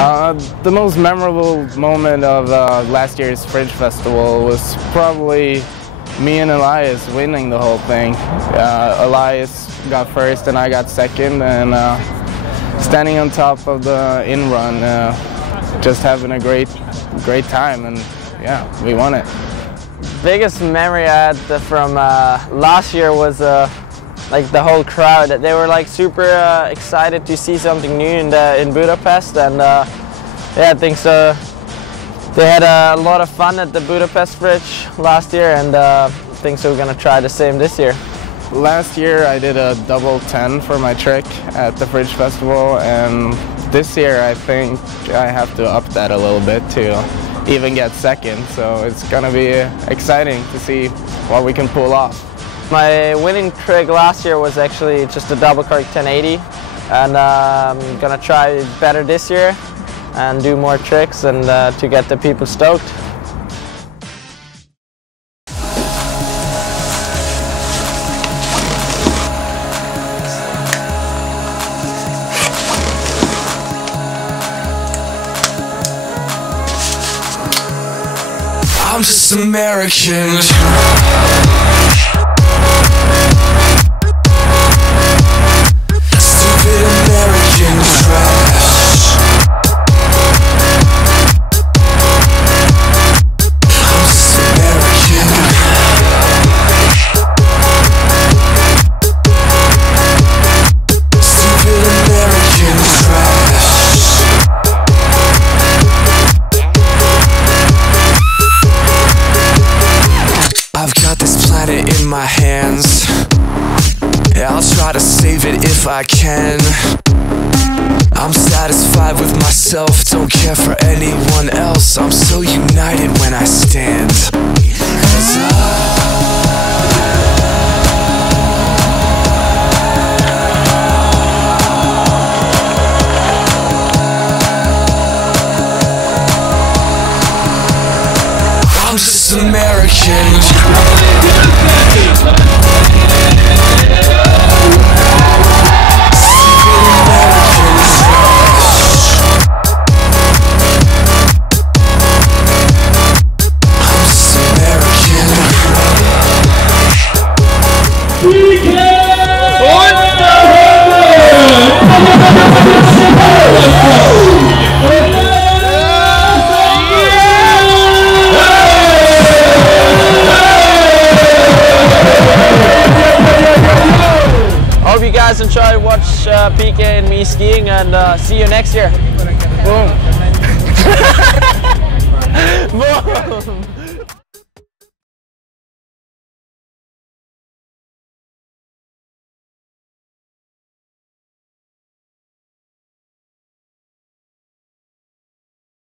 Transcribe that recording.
The most memorable moment of last year's Fringe Festival was probably me and Elias winning the whole thing. Elias got first and I got second, and standing on top of the in-run, just having a great time, and yeah, we won it. Biggest memory I had from last year was like the whole crowd. They were like super excited to see something new in Budapest, and yeah, I think so. They had a lot of fun at the Budapest Fringe last year, and I think so we're gonna try the same this year. Last year I did a double 10 for my trick at the Fringe Festival, and this year I think I have to up that a little bit to even get second, so it's gonna be exciting to see what we can pull off. My winning trick last year was actually just a double cork 1080, and I'm gonna try better this year and do more tricks and to get the people stoked. I'm just American. Stupid American trash. I'm just American. Stupid American trash. I've got this planet in my hands. Yeah, I'll try to save it if I can. I'm satisfied with myself, don't care for anyone else. I'm so united when I stand. 'Cause I'm just American. Hope you guys enjoy, watch PK and me skiing, and see you next year. Boom.